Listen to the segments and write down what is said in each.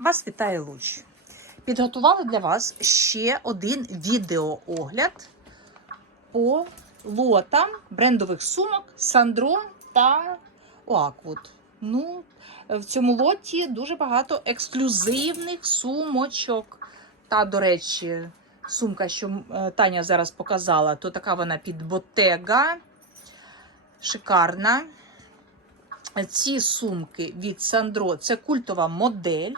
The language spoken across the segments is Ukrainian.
Вас вітає Луч. Підготували для вас ще один відеоогляд по лотам брендових сумок Сандро та Оаквуд. Ну, в цьому лоті дуже багато ексклюзивних сумочок. Та, до речі, сумка, що е, Таня зараз показала, то така вона під ботега. Шикарна. Ці сумки від Сандро це культова модель.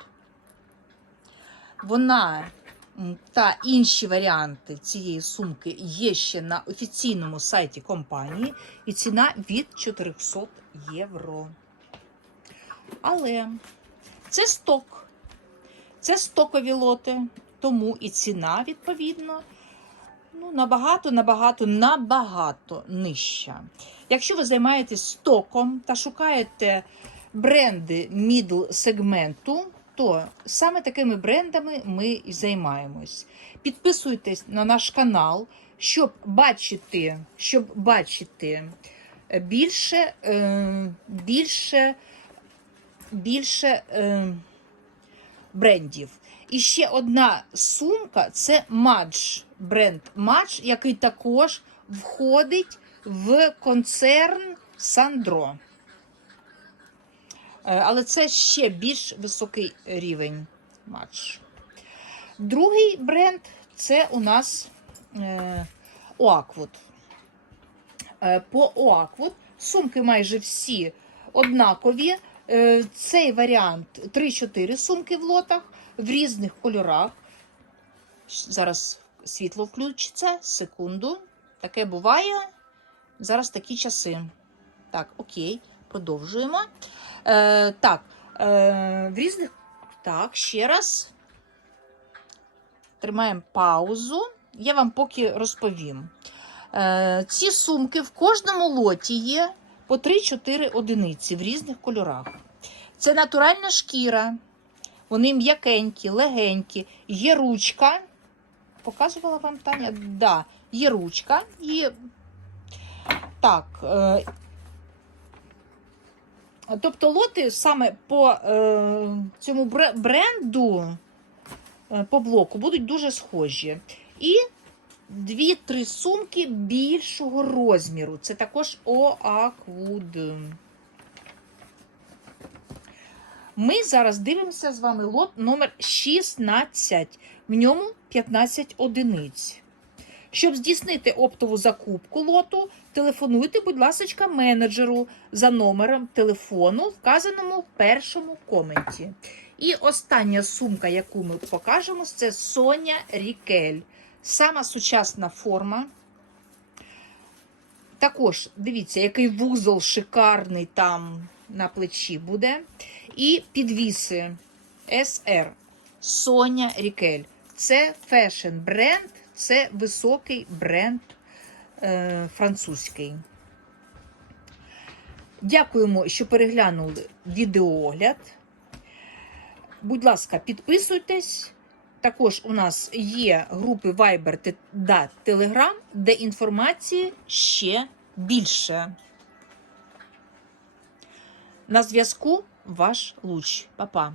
Вона та інші варіанти цієї сумки є ще на офіційному сайті компанії, і ціна від 400 євро. Але це сток. Це стокові лоти, тому і ціна, відповідно, ну, набагато, набагато, набагато нижча. Якщо ви займаєтесь стоком та шукаєте бренди мідл сегменту, то саме такими брендами ми і займаємось. Підписуйтесь на наш канал, щоб бачити, щоб бачити більше, е, більше, більше е, брендів. І ще одна сумка це Madge, бренд Madge, який також входить в концерн Сандро. Е, Але це ще більш високий рівень матч. Другий бренд це у нас е, Оаквуд. Е, По Оаквуд сумки майже всі однакові. Е, Цей варіант 3-4 сумки в лотах в різних кольорах. Зараз світло включиться. Секунду. Таке буває. Зараз такі часи. Так, окей, продовжуємо. Е, так, е, в різних. Так, ще раз. Тримаємо паузу. Я вам поки розповім. Е, ці сумки в кожному лоті є по 3-4 одиниці в різних кольорах. Це натуральна шкіра. Вони м'якенькі, легенькі, є ручка. Показувала вам Таня? Да, є ручка, є. Так. Тобто лоти саме по е, цьому бренду, е, по блоку, будуть дуже схожі. І дві-три сумки більшого розміру. Це також Оаквуд. Ми зараз дивимося з вами лот номер 16. В ньому 15 одиниць. Щоб здійснити оптову закупку лоту, телефонуйте, будь ласка, менеджеру за номером телефону, вказаному в першому коменті. І остання сумка, яку ми покажемо, це Соня Рікель. Сама сучасна форма. Також дивіться, який вузол шикарний там на плечі буде. І підвіси SR Соня Рікель. Це фешн бренд, це високий бренд е, французький. Дякуємо, що переглянули відеоогляд. Будь ласка, підписуйтесь. Також у нас є групи Viber та Telegram, де інформації ще більше. На зв'язку ваш луч. Па-па.